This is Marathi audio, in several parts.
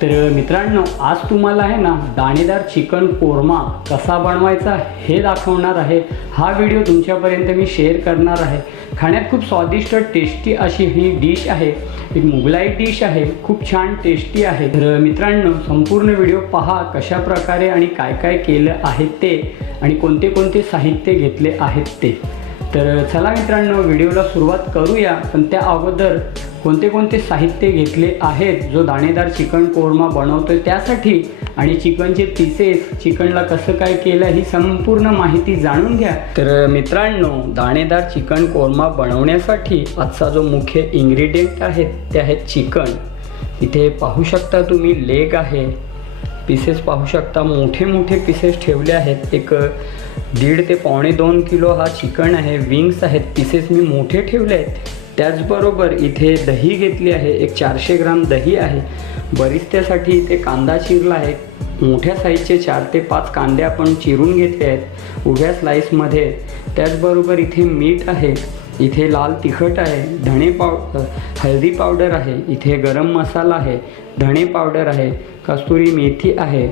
तर मित्रांनो, आज तुम्हाला आहे ना दाणेदार चिकन कोरमा कसा बनवायचा हे दाखवणार आहे। हा व्हिडिओ तुमच्यापर्यंत मी शेअर करणार आहे। खाण्यात खूप स्वादिष्ट टेस्टी अशी ही डिश आहे। एक मुघलाई डिश आहे, खूप छान टेस्टी आहे। तर मित्रांनो, संपूर्ण व्हिडिओ पहा कशा प्रकारे आणि काय काय केलं आहे ते आणि कोणते कोणते साहित्य घेतले आहेत ते। तर चला मित्रांनो, व्हिडिओला सुरुवात करूया। पण त्या अगोदर कोणते कोणते साहित्य घेतले आहेत जो दाणेदार चिकन कोरमा बनवतोय त्यासाठी आणि चिकनचे पीसेस, चिकनला कसं काय केलं ही संपूर्ण माहिती जाणून घ्या। तर मित्रांनो, दाणेदार चिकन कोरमा बनवण्यासाठी आजचा जो मुख्य इन्ग्रेडियंट आहे ते आहे चिकन। इथे पाहू शकता तुम्ही लेग आहे, पीसेस पाहू शकता, मोठे मोठे पीसेस ठेवले आहेत। एक 1.5 ते 2.25 किलो हा चिकन आहे। विंग्स आहेत, पीसेस मी मोठे ठेवले आहेत। त्याचबरोबर इथे दही घेतली आहे, एक 400 ग्राम दही आहे। बरिस्त्यासाठी इथे कांदा चिरला आहे, मोठ्या साईजचे 4 ते 5 कांदे आपण चिरून घेतले आहेत उभ्या स्लाइसमध्ये। त्याचबरोबर इथे मीठ आहे, इथे लाल तिखट आहे, हळदी पावडर आहे, इथे गरम मसाला आहे, धणे पावडर आहे, कस्तुरी मेथी आहे,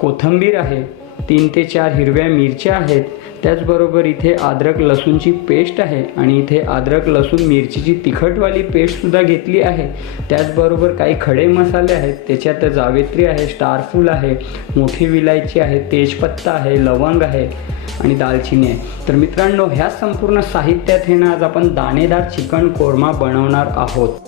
कोथिंबीर आहे, 3 ते 4 हिरव्या मिरच्या आहेत। त्याचबरोबर इथे अद्रक लसूणची पेस्ट आहे आणि इथे अद्रक लसूण मिरचीची तिखटवाली पेस्टसुद्धा घेतली आहे। त्याचबरोबर काही खडे मसाले आहेत, त्याच्यात जावेत्री आहे, स्टारफूल आहे, मोठी विलायची आहे, तेजपत्ता आहे, लवंग आहे आणि दालचिनी आहे। तर मित्रांनो, ह्या संपूर्ण साहित्यात हे ना आज आपण दाणेदार चिकन कोरमा बनवणार आहोत।